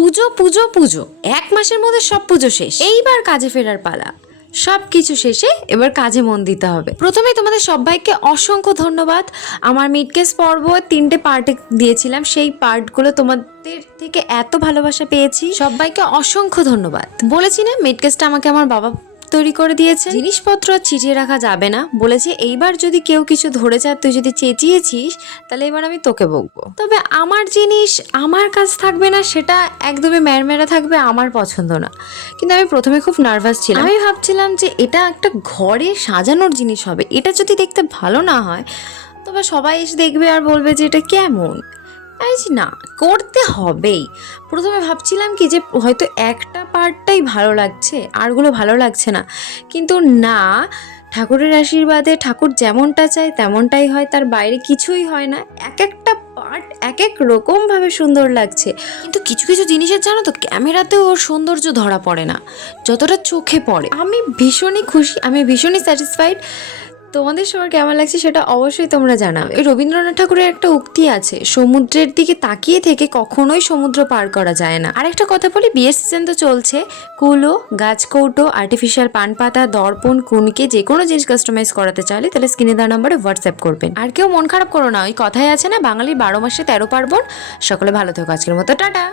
পুজো পুজো পুজো, 1 মাসের মধ্যে সব পুজো শেষ। এইবার কাজে ফেরার পালা। সব কিছু শেষে এবার কাজে মন দিতে হবে। প্রথমেই তোমাদের সবাইকে অসংখ্য ধন্যবাদ। আমার মিডকেস পর্ব 3টে পার্টে দিয়েছিলাম, সেই পার্টগুলো তোমাদের থেকে এত ভালোবাসা পেয়েছি, সবাইকে অসংখ্য ধন্যবাদ। বলেছি না মিডকেসটা আমাকে আমার বাবা তৈরি করে দিয়েছে। জিনিসপত্র আর ছিটিয়ে রাখা যাবে না, বলেছে এইবার যদি কেউ কিছু ধরেছে আর তুই যদি চেঁচিয়েছিস তাহলে এবার আমি তোকে বকবো। তবে আমার জিনিস আমার কাজ থাকবে না, সেটা একদমই ম্যারমেরা থাকবে, আমার পছন্দ না। কিন্তু আমি প্রথমে খুব নার্ভাস ছিলাম। আমি ভাবছিলাম যে এটা একটা ঘরে সাজানোর জিনিস হবে, এটা যদি দেখতে ভালো না হয় তবে সবাই এসে দেখবে আর বলবে যে এটা কেমন। না, করতে হবেই। প্রথমে ভাবছিলাম কি যে হয়তো একটা পার্টটাই ভালো লাগছে, আরগুলো ভালো লাগছে না, কিন্তু না, ঠাকুরের আশীর্বাদে ঠাকুর যেমনটা চায় তেমনটাই হয়, তার বাইরে কিছুই হয় না। এক একটা পার্ট এক এক রকমভাবে সুন্দর লাগছে, কিন্তু কিছু কিছু জিনিসের জানো তো ক্যামেরাতেও ওর সৌন্দর্য ধরা পড়ে না যতটা চোখে পড়ে। আমি ভীষণই খুশি, আমি ভীষণই স্যাটিসফাইড। তোমাদের সবার কেমন লাগছে সেটা অবশ্যই তোমরা জানাবে। রবীন্দ্রনাথ ঠাকুরের একটা উক্তি আছে, সমুদ্রের দিকে তাকিয়ে থেকে কখনোই সমুদ্র পার করা যায় না। আর একটা কথা বলি, বিয়ের সিজন তো চলছে। কুলো, গাছ কৌটো, আর্টিফিশিয়াল পান পাতা, দর্পণ, কুনকে যে কোনো জিনিস কাস্টমাইজ করাতে চাইলে তাহলে স্ক্রিনে দেওয়া নাম্বারে হোয়াটসঅ্যাপ করবেন। আর কেউ মন খারাপ করো না, ওই কথাই আছে না, বাঙালির 12 মাসে 13 পার্বণ। সকলে ভালো থেকো, আজকের মতো টাটা।